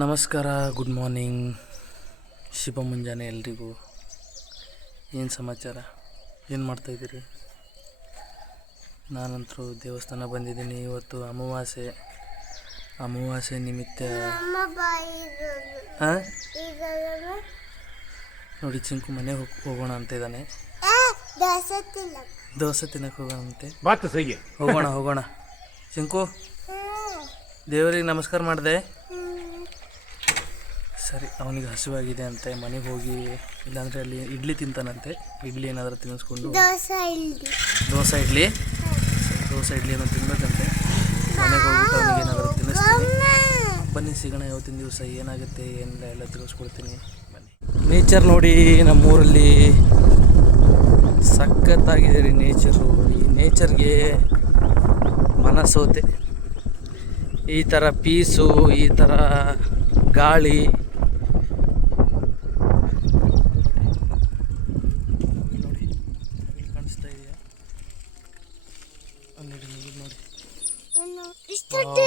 ನಮಸ್ಕಾರ, good morning, ಶುಭ ಮುಂಜಾನೆ ಎಲ್ರಿಗೂ. ಏನು ಸಮಾಚಾರ, ಏನು ಮಾಡ್ತಾಯಿದ್ದೀರಿ? ನಾನಂತರೂ ದೇವಸ್ಥಾನ ಬಂದಿದ್ದೀನಿ. ಇವತ್ತು ಅಮಾವಾಸ್ಯೆ ನಿಮಿತ್ತ ನೋಡಿ ಚಿಂಕು ಮನೆ ಹೋಗೋಣ ಅಂತ ಇದ್ದಾನೆ. ದೋಸೆ ತಿನ್ನಕ್ಕೆ ಹೋಗೋಣ ಅಂತೆ. ಹೋಗೋಣ ಚಿಂಕು, ದೇವರಿಗೆ ನಮಸ್ಕಾರ ಮಾಡಿದೆ. ಸರಿ, ಅವನಿಗೆ ಹಸಿವಾಗಿದೆ ಅಂತೆ, ಮನೆಗೆ ಹೋಗಿ ಇಲ್ಲಾಂದರೆ ಅಲ್ಲಿ ಇಡ್ಲಿ ತಿಂತಾನಂತೆ. ಇಡ್ಲಿ ಏನಾದರೂ ತಿನ್ನಿಸ್ಕೊಂಡು ದೋಸೆ ಇಡ್ಲಿಯನ್ನು ತಿನ್ಬೇಕಂತೆ. ಮನೆಗೆ ಹೋಗ್ಬಿಟ್ಟು ಅವನಿಗೆ ಏನಾದರೂ ತಿನ್ನಿಸ್ತೀನಿ. ಬನ್ನಿ ಸಿಗೋಣ, ಇವತ್ತಿನ ದಿವಸ ಏನಾಗುತ್ತೆ ಏನಿಲ್ಲ ಎಲ್ಲ ತಿಳಿಸ್ಕೊಡ್ತೀನಿ. ಬನ್ನಿ. ನೇಚರ್ ನೋಡಿ, ನಮ್ಮೂರಲ್ಲಿ ಸಖತ್ತಾಗಿದೆ ರೀ ನೇಚರು. ಈ ನೇಚರ್ಗೆ ಮನಸೋತೆ. ಈ ಥರ ಪೀಸು, ಈ ಥರ ಗಾಳಿ ನೋಡಿ, ಕಾಣಿಸ್ತಾ ಇದೆಯಾ? ನೋಡಿ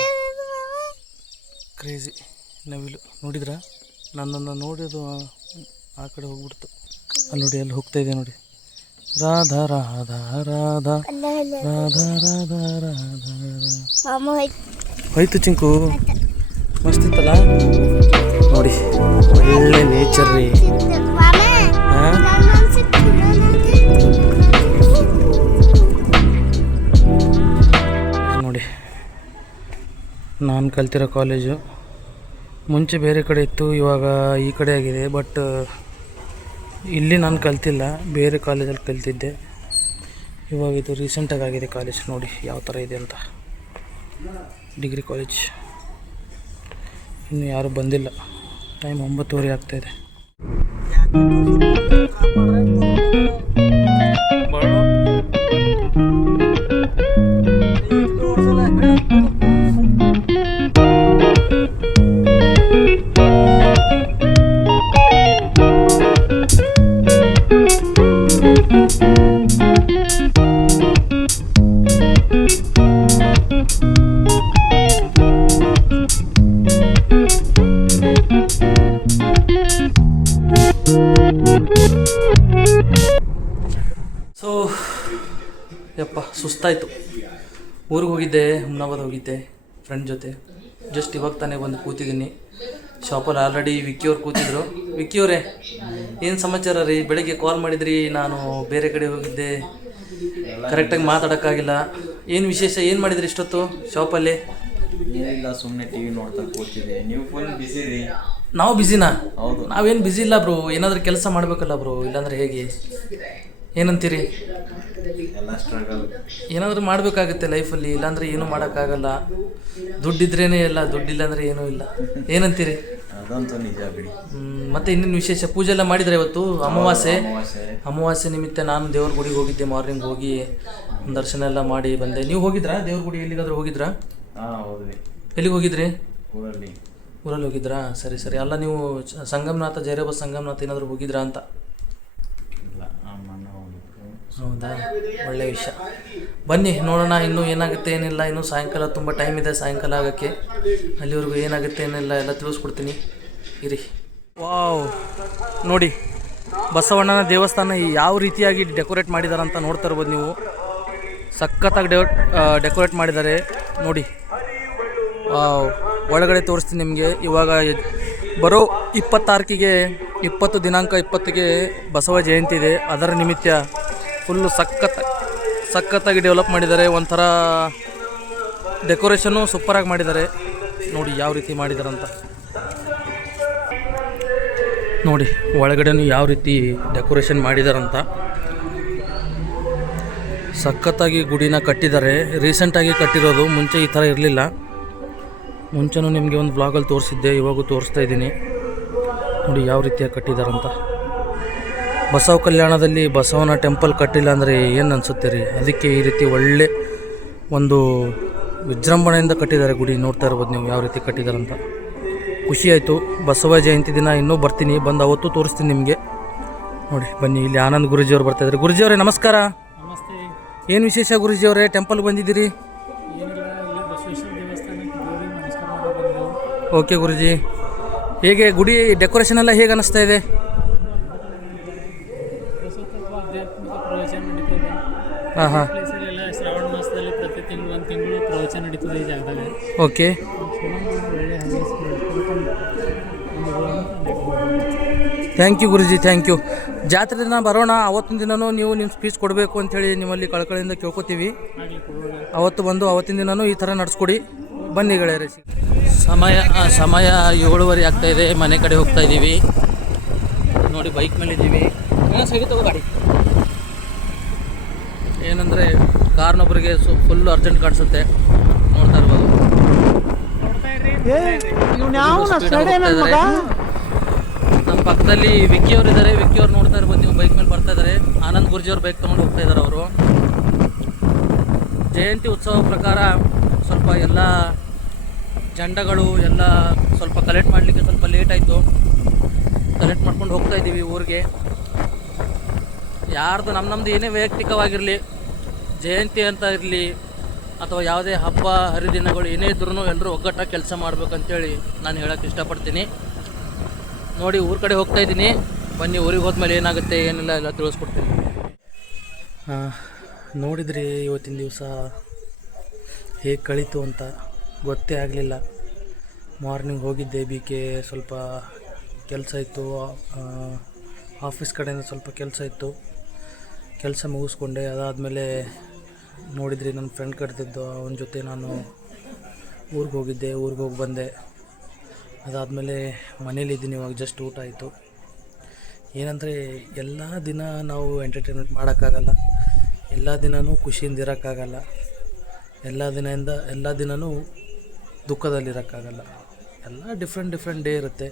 ಕ್ರೇಜಿ ನವಿಲು ನೋಡಿದ್ರಾ? ನನ್ನನ್ನು ನೋಡೋದು ಆ ಕಡೆ ಹೋಗ್ಬಿಡ್ತು. ಅಲ್ಲಿ ನೋಡಿ, ಅಲ್ಲಿ ಹೋಗ್ತಾ ಇದೆ ನೋಡಿ. ರಾಧಾ ರಾಧಾ ರಾಧಾ ರಾಧಾ ರಾಧಾ ರಾಧಾ ಹೋಯ್ತು ಚಿಂಕು, ಮಸ್ತ್ ಇತ್ತಲ್ಲ ನೋಡಿ. ಒಳ್ಳೆ ನೇಚರ್ ರೀ. ನೋಡಿ, ನಾನು ಕಲ್ತಿರೋ ಕಾಲೇಜು ಮುಂಚೆ ಬೇರೆ ಕಡೆ ಇತ್ತು, ಇವಾಗ ಈ ಕಡೆ ಆಗಿದೆ. ಬಟ್ ಇಲ್ಲಿ ನಾನು ಕಲ್ತಿಲ್ಲ, ಬೇರೆ ಕಾಲೇಜಲ್ಲಿ ಕಲ್ತಿದ್ದೆ. ಇವಾಗ ಇದು ರೀಸೆಂಟಾಗಿ ಆಗಿದೆ ಕಾಲೇಜ್. ನೋಡಿ ಯಾವ ಥರ ಇದೆ ಅಂತ. Degree college. ಇನ್ನು ಯಾರೂ ಬಂದಿಲ್ಲ. ಟೈಮ್ 9:30 ಆಗ್ತಾಯಿದೆ. ಸೊ ಯಪ್ಪ ಸುಸ್ತಾಯಿತು. ಊರಿಗೆ ಹೋಗಿದ್ದೆ, ಹುಮ್ನಾಬಾದ್ ಹೋಗಿದ್ದೆ ಫ್ರೆಂಡ್ ಜೊತೆ. ಜಸ್ಟ್ ಇವಾಗ ತಾನೇ ಬಂದು ಕೂತಿದ್ದೀನಿ ಶಾಪಲ್ಲಿ. ಆಲ್ರೆಡಿ ವಿಕ್ಕಿಯವ್ರು ಕೂತಿದ್ರು. ವಿಕ್ಕಿಯವರೇ, ಏನು ಸಮಾಚಾರ ರೀ? ಬೆಳಗ್ಗೆ ಕಾಲ್ ಮಾಡಿದ್ರಿ, ನಾನು ಬೇರೆ ಕಡೆ ಹೋಗಿದ್ದೆ, ಕರೆಕ್ಟಾಗಿ ಮಾತಾಡೋಕ್ಕಾಗಿಲ್ಲ. ಏನು ವಿಶೇಷ, ಏನು ಮಾಡಿದ್ರಿ ಇಷ್ಟೊತ್ತು ಶಾಪಲ್ಲಿ? ಏನಿಲ್ಲ, ಸುಮ್ಮನೆ ಟಿ ವಿ ನೋಡ್ತಾ ಕೂತಿದ್ದೆ. ನೀವು ಫುಲ್ ಬಿಸಿ ರೀ. ನಾವು ಬಿಸಿನಾ? ಹೌದು. ನಾವೇನು ಬಿಸಿ ಇಲ್ಲ ಬ್ರೋ, ಏನಾದರೂ ಕೆಲಸ ಮಾಡಬೇಕಲ್ಲ ಬ್ರೋ, ಇಲ್ಲಾಂದರೆ ಹೇಗೆ? ಏನಂತೀರಿ? ಎಲ್ಲ ಸ್ಟ್ರಗಲ್. ಏನಾದರೂ ಮಾಡಬೇಕಾಗುತ್ತೆ ಲೈಫಲ್ಲಿ, ಇಲ್ಲಾಂದರೆ ಏನೂ ಮಾಡೋಕ್ಕಾಗಲ್ಲ. ದುಡ್ಡಿದ್ರೇ ಎಲ್ಲ, ದುಡ್ಡಿಲ್ಲ ಅಂದರೆ ಏನೂ ಇಲ್ಲ. ಏನಂತೀರಿ? ಅದಂತೂ ನಿಜ ಬಿಡಿ. ಮತ್ತು ಇನ್ನೇನು ವಿಶೇಷ? ಪೂಜೆ ಎಲ್ಲ ಮಾಡಿದರೆ ಇವತ್ತು ಅಮಾವಾಸ್ಯೆ ನಿಮಿತ್ತ ನಾನು ದೇವ್ರ ಗುಡಿಗೆ ಹೋಗಿದ್ದೆ. ಮಾರ್ನಿಂಗ್ ಹೋಗಿ ದರ್ಶನ ಎಲ್ಲ ಮಾಡಿ ಬಂದೆ. ನೀವು ಹೋಗಿದ್ರಾ ದೇವ್ರ ಗುಡಿ? ಎಲ್ಲಿಗಾದರೂ ಹೋಗಿದ್ರಾ? ಹೋದ್ವಿ. ಎಲ್ಲಿಗೆ ಹೋಗಿದ್ರಿ? ಊರಲ್ಲಿ ಹೋಗಿದ್ರಾ? ಸರಿ. ಅಲ್ಲ, ನೀವು ಸಂಗಮನಾಥ, ಜೈರಾಬ ಸಂಗಮನಾಥ ಏನಾದರೂ ಹೋಗಿದ್ರಾ ಅಂತ? ಹೌದಾ, ಒಳ್ಳೆಯ ವಿಷಯ. ಬನ್ನಿ ನೋಡೋಣ ಇನ್ನೂ ಏನಾಗುತ್ತೆ ಏನಿಲ್ಲ. ಇನ್ನೂ ಸಾಯಂಕಾಲ ತುಂಬ ಟೈಮ್ ಇದೆ, ಸಾಯಂಕಾಲ ಆಗೋಕ್ಕೆ. ಅಲ್ಲಿವರೆಗೂ ಏನಾಗುತ್ತೆ ಏನಿಲ್ಲ ಎಲ್ಲ ತಿಳಿಸ್ಕೊಡ್ತೀನಿ, ಇರಿ. ವಾವ್, ನೋಡಿ ಬಸವಣ್ಣನ ದೇವಸ್ಥಾನ ಯಾವ ರೀತಿಯಾಗಿ ಡೆಕೋರೇಟ್ ಮಾಡಿದ್ದಾರೆ ಅಂತ ನೋಡ್ತಾ ಇರ್ಬೋದು ನೀವು. ಸಖತ್ತಾಗಿ ಡೆಕೋರೇಟ್ ಮಾಡಿದ್ದಾರೆ ನೋಡಿ. ಒಳಗಡೆ ತೋರಿಸ್ತೀನಿ ನಿಮಗೆ. ಇವಾಗ ಬರೋ 20 ದಿನಾಂಕ 20ಗೆ ಬಸವ ಜಯಂತಿ ಇದೆ. ಅದರ ನಿಮಿತ್ತ ಫುಲ್ಲು ಸಖತ್ತಾಗಿ ಡೆವಲಪ್ ಮಾಡಿದ್ದಾರೆ. ಒಂಥರ ಡೆಕೋರೇಷನ್ನು ಸೂಪರಾಗಿ ಮಾಡಿದ್ದಾರೆ. ನೋಡಿ ಯಾವ ರೀತಿ ಮಾಡಿದ್ದಾರೆ ಅಂತ. ನೋಡಿ ಒಳಗಡೆನೂ ಯಾವ ರೀತಿ ಡೆಕೋರೇಷನ್ ಮಾಡಿದಾರಂತ. ಸಖತ್ತಾಗಿ ಗುಡಿನ ಕಟ್ಟಿದ್ದಾರೆ. ರೀಸೆಂಟಾಗಿ ಕಟ್ಟಿರೋದು, ಮುಂಚೆ ಈ ಥರ ಇರಲಿಲ್ಲ. ಮುಂಚೆನೂ ನಿಮಗೆ ಒಂದು ಬ್ಲಾಗಲ್ಲಿ ತೋರಿಸಿದ್ದೆ, ಇವಾಗೂ ತೋರಿಸ್ತಾ ಇದ್ದೀನಿ. ನೋಡಿ ಯಾವ ರೀತಿಯಾಗಿ ಕಟ್ಟಿದಾರಂತ. ಬಸವ ಕಲ್ಯಾಣದಲ್ಲಿ ಬಸವನ ಟೆಂಪಲ್ ಕಟ್ಟಿಲ್ಲ ಅಂದರೆ ಏನು ಅನಿಸುತ್ತೆ ರೀ? ಅದಕ್ಕೆ ಈ ರೀತಿ ಒಳ್ಳೆ ಒಂದು ವಿಜೃಂಭಣೆಯಿಂದ ಕಟ್ಟಿದ್ದಾರೆ ಗುಡಿ. ನೋಡ್ತಾ ಇರ್ಬೋದು ನೀವು ಯಾವ ರೀತಿ ಕಟ್ಟಿದಾರಂತ. ಖುಷಿ ಆಯಿತು. ಬಸವ ಜಯಂತಿ ದಿನ ಇನ್ನೂ ಬರ್ತೀನಿ, ಬಂದು ಅವತ್ತು ತೋರಿಸ್ತೀನಿ ನಿಮಗೆ. ನೋಡಿ ಬನ್ನಿ, ಇಲ್ಲಿ ಆನಂದ್ ಗುರೂಜಿಯವ್ರು ಬರ್ತಾಯಿದ್ದಾರೆ. ಗುರೂಜಿಯವರೇ ನಮಸ್ಕಾರ. ನಮಸ್ತೆ. ಏನು ವಿಶೇಷ ಗುರೂಜಿಯವರೇ, ಟೆಂಪಲ್ಗೆ ಬಂದಿದ್ದೀರಿ? ಏನಿಲ್ಲ, ಇಲ್ಲಿ ಬಸವೇಶ್ವರ ದೇವಸ್ಥಾನಕ್ಕೆ ನಮಸ್ಕಾರ ಮಾಡಬೇಕು. ಓಕೆ ಗುರುಜಿ. ಹೇಗೆ ಗುಡಿ ಡೆಕೋರೇಷನ್ ಎಲ್ಲ ಹೇಗೆ ಅನ್ನಿಸ್ತಾ ಇದೆ? ಆಧ್ಯಾತ್ಮಿಕ ಪ್ರವಚನ ನಡೀತದೆ. ಹಾಂ ಹಾಂ, ಪ್ಲೇಸಲ್ಲೆಲ್ಲ ಶ್ರಾವಣ ಮಾಸದಲ್ಲಿ ಪ್ರತಿ ತಿಂಗಳು 1 ತಿಂಗಳು ಪ್ರವಚನ ನಡೀತದೆ ಈ ಜಾಗದಾಗ. ಓಕೆ. ಒಳ್ಳೆ thank you Guruji, thank you. ಜಾತ್ರೆ ದಿನ ಬರೋಣ, ಅವತ್ತಿನ ದಿನವೂ ನೀವು ನಿಮ್ಮ ಸ್ಪೀಚ್ ಕೊಡಬೇಕು ಅಂಥೇಳಿ ನಿಮ್ಮಲ್ಲಿ ಕಳಕಳಿಯಿಂದ ಕೇಳ್ಕೊತೀವಿ. ಅವತ್ತು ಬಂದು ಅವತ್ತಿನ ದಿನವೂ ಈ ಥರ ನಡೆಸ್ಕೊಡಿ. ಬನ್ನಿ ಗೆಳೆಯರೆ. ಸಮಯ 7:30 ಆಗ್ತಾಯಿದೆ. ಮನೆ ಕಡೆ ಹೋಗ್ತಾ ಇದ್ದೀವಿ. ನೋಡಿ ಬೈಕ್ ಮೇಲೆ ಇದ್ದೀವಿ. ಸೈಡಿ ತಗೋ ಗಾಡಿ. ಏನಂದರೆ ಕಾರ್ನೊಬ್ಬರಿಗೆ ಫುಲ್ಲು ಅರ್ಜೆಂಟ್ ಕಾಣಿಸುತ್ತೆ, ನೋಡ್ತಾ ಇರ್ಬೋದು. ನಮ್ಮ ಪಕ್ಕದಲ್ಲಿ ವಿಕ್ಕಿ ಅವರು ಇದ್ದಾರೆ. ವಿಕ್ಕಿ ಅವ್ರು ನೋಡ್ತಾ ಇರ್ಬೋದು ನೀವು, ಬೈಕ್ ಮೇಲೆ ಬರ್ತಾ ಇದ್ದಾರೆ. ಆನಂದ್ ಗುರ್ಜಿ ಅವ್ರು ಬೈಕ್ ತೊಗೊಂಡು ಹೋಗ್ತಾ ಇದ್ದಾರೆ. ಅವರು ಜಯಂತಿ ಉತ್ಸವ ಪ್ರಕಾರ ಸ್ವಲ್ಪ ಎಲ್ಲ ಜಂಡಗಳು ಎಲ್ಲ ಸ್ವಲ್ಪ ಕಲೆಕ್ಟ್ ಮಾಡಲಿಕ್ಕೆ ಸ್ವಲ್ಪ ಲೇಟ್ ಆಯಿತು. ಕಲೆಕ್ಟ್ ಮಾಡ್ಕೊಂಡು ಹೋಗ್ತಾ ಇದ್ದೀವಿ ಊರಿಗೆ. ಯಾರ್ದು ನಮ್ಮದು ಏನೇ ವೈಯಕ್ತಿಕವಾಗಿರಲಿ, ಜಯಂತಿ ಅಂತ ಇರಲಿ ಅಥವಾ ಯಾವುದೇ ಹಬ್ಬ ಹರಿದಿನಗಳು ಏನೇ ಇದ್ರೂ ಎಲ್ಲರೂ ಒಗ್ಗಟ್ಟಾಗಿ ಕೆಲಸ ಮಾಡ್ಬೇಕಂತೇಳಿ ನಾನು ಹೇಳೋಕ್ಕೆ ಇಷ್ಟಪಡ್ತೀನಿ. ನೋಡಿ ಊರ ಕಡೆ ಹೋಗ್ತಾ ಇದ್ದೀನಿ. ಬನ್ನಿ, ಊರಿಗೆ ಹೋದ್ಮೇಲೆ ಏನಾಗುತ್ತೆ ಏನಿಲ್ಲ ಎಲ್ಲ ತಿಳಿಸ್ಕೊಡ್ತೀನಿ. ನೋಡಿದ್ರಿ ಇವತ್ತಿನ ದಿವಸ ಹೇಗೆ ಕಳೀತು ಅಂತ ಗೊತ್ತೇ ಆಗಲಿಲ್ಲ. ಮಾರ್ನಿಂಗ್ ಹೋಗಿದ್ದೆ, ಬಿಕೆ ಸ್ವಲ್ಪ ಕೆಲಸ ಇತ್ತು, ಆಫೀಸ್ ಕಡೆಯಿಂದ ಸ್ವಲ್ಪ ಕೆಲಸ ಇತ್ತು. ಕೆಲಸ ಮುಗಿಸ್ಕೊಂಡೆ. ಅದಾದಮೇಲೆ ನೋಡಿದ್ರಿ ನನ್ನ ಫ್ರೆಂಡ್ ಕರೆದಿದ್ದು, ಅವನ ಜೊತೆ ನಾನು ಊರಿಗೆ ಹೋಗಿದ್ದೆ. ಊರಿಗೆ ಹೋಗಿ ಬಂದೆ. ಅದಾದಮೇಲೆ ಮನೇಲಿದ್ದೀನಿ. ಇವಾಗ ಜಸ್ಟ್ ಊಟ ಆಯಿತು. ಏನಂದರೆ ಎಲ್ಲ ದಿನ ನಾವು ಎಂಟರ್ಟೈನ್ಮೆಂಟ್ ಮಾಡೋಕ್ಕಾಗಲ್ಲ, ಎಲ್ಲ ದಿನವೂ ಖುಷಿಯಿಂದ ಇರೋಕ್ಕಾಗಲ್ಲ, ಎಲ್ಲ ದಿನವೂ ದುಃಖದಲ್ಲಿರೋಕ್ಕಾಗಲ್ಲ. ಎಲ್ಲ ಡಿಫ್ರೆಂಟ್ ಡೇ ಇರುತ್ತೆ.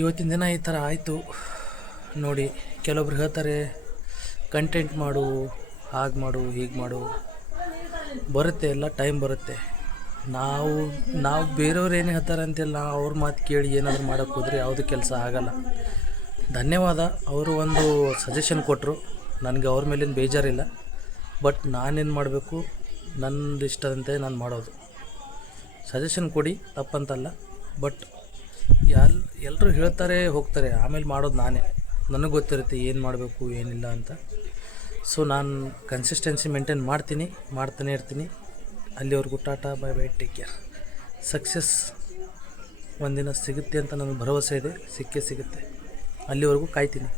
ಇವತ್ತಿನ ದಿನ ಈ ಥರ ಆಯಿತು. ನೋಡಿ ಕೆಲವೊಬ್ರು ಹೇಳ್ತಾರೆ ಕಂಟೆಂಟ್ ಮಾಡು, ಹಾಗೆ ಮಾಡು, ಹೀಗೆ ಮಾಡು. ಬರುತ್ತೆ, ಎಲ್ಲ ಟೈಮ್ ಬರುತ್ತೆ. ನಾವು ಬೇರೆಯವ್ರು ಏನು ಹೇಳ್ತಾರೆ ಅಂತೆಲ್ಲ ಅವ್ರ ಮಾತು ಕೇಳಿ ಏನಾದರೂ ಮಾಡೋಕ್ಕೆ ಹೋದರೆ ಯಾವುದೂ ಕೆಲಸ ಆಗಲ್ಲ. ಧನ್ಯವಾದ, ಅವರು ಒಂದು ಸಜೆಷನ್ ಕೊಟ್ಟರು. ನನಗೆ ಅವ್ರ ಮೇಲಿನ ಬೇಜಾರಿಲ್ಲ. ಬಟ್ ನಾನೇನು ಮಾಡಬೇಕು, ನಂದು ಇಷ್ಟದಂತೆ ನಾನು ಮಾಡೋದು. ಸಜೆಷನ್ ಕೊಡಿ, ತಪ್ಪಂತಲ್ಲ. ಬಟ್ ಎಲ್ಲರೂ ಹೇಳ್ತಾರೆ ಹೋಗ್ತಾರೆ, ಆಮೇಲೆ ಮಾಡೋದು ನಾನೇ. ನನಗೆ ಗೊತ್ತಿರುತ್ತೆ ಏನು ಮಾಡಬೇಕು ಏನಿಲ್ಲ ಅಂತ. ಸೊ ನಾನು ಕನ್ಸಿಸ್ಟೆನ್ಸಿ ಮೇಂಟೈನ್ ಮಾಡ್ತಾನೆ ಇರ್ತೀನಿ. ಅಲ್ಲಿವರೆಗೂ Tata, bye bye, take care. Success ಒಂದಿನ ಸಿಗುತ್ತೆ ಅಂತ ನನಗೆ ಭರವಸೆ ಇದೆ. ಸಿಕ್ಕೇ ಸಿಗುತ್ತೆ. ಅಲ್ಲಿವರೆಗೂ ಕಾಯ್ತೀನಿ.